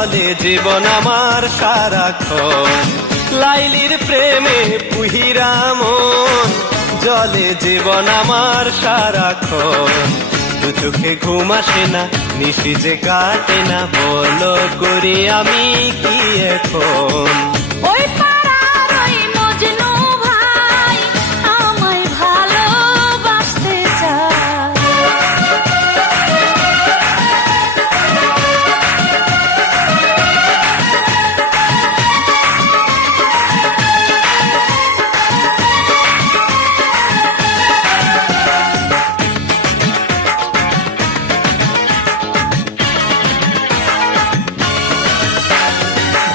জলে জীবন আমার সারাক্ষণ। লাইলির প্রেমে পুহিরা মন, জলে জীবন আমার সারাক্ষণ। দু চোখে ঘুম আসে না, নিশি যে কাটে না, বলো করি আমি কি এখন। ওই পাড়ার ওই মজনু ভাই আমায় ভালোবাসতে চায়।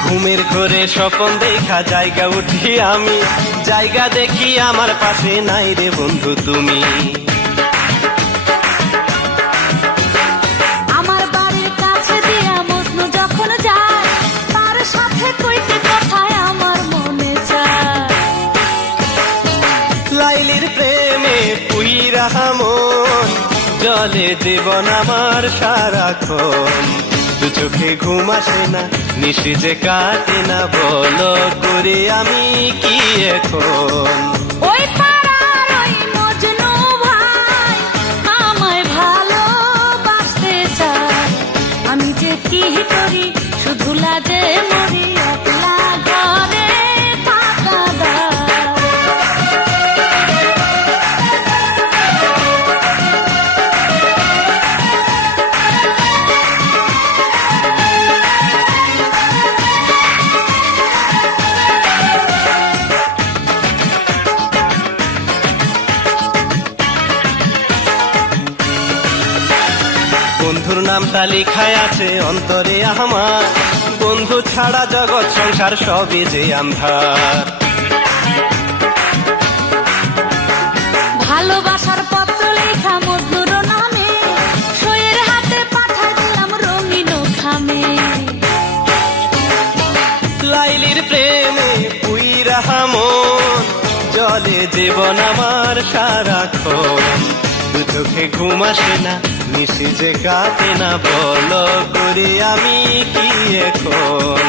ঘুমের ঘরে স্বপ্ন দেখা জায়গা উঠি আমি, জায়গা দেখি আমার পাশে নাই রে বন্ধু তুমি। আমার বাড়ির কাছে দিয়া মজনু যখন যায়, তার সাথে কইতে কথায় আমার মনে চায়। লাইলির প্রেমে পুইরা মন, জলে জীবন আমার সারাক্ষণ। দু চোখে ঘুম আসে না, নিশি যে কাটে না, বলো করে আমি কি এখন। ওই পাড়ার ওই মজনু ভাই আমায় ভালোবাসতে চায়। আমি যে কি করি শুধু লাজে মরি, একলা ঘরে থাকা দায়। বন্ধুর নামটা লেখায় আছে অন্তরে আমার, বন্ধু ছাড়া জগৎ সংসার সবই যে আন্ধার। ভালোবাসার পত্র লেখা মজনুর নামে, সইয়ের হাতে পাঠা দিলাম রঙিন খামে। লাইলির প্রেমে পুইরা মন, জলে জীবন আমার সারাক্ষণ। দু চোখে ঘুম আসে না, নিশি যে কাটে না, বলো করি আমি কি এখন।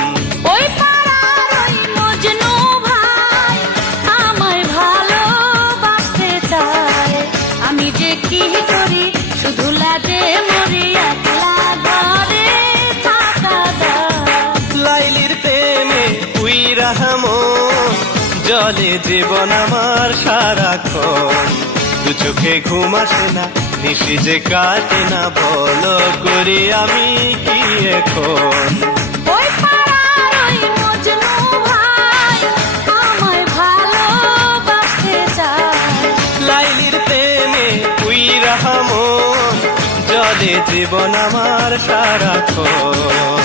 ওই পাড়ার ওই মজনু ভাই আমায় ভালোবাসতে চায়। আমি যে কি করি শুধু লাজে মরি, একলা ঘরে থাকা দায়। লাইলির প্রেমে পুইরা মন, জলে জীবন আমার সারাক্ষণ। দু চোখে ঘুম আসে না, নিশি যে কাটে না, বলো করি আমি কি এখন। ওই পাড়ার ওই মজনু ভাই আমায় ভালোবাসতে চায়। লাইলির প্রেমে পুইরা মন, জলে জীবন আমার সারাক্ষণ।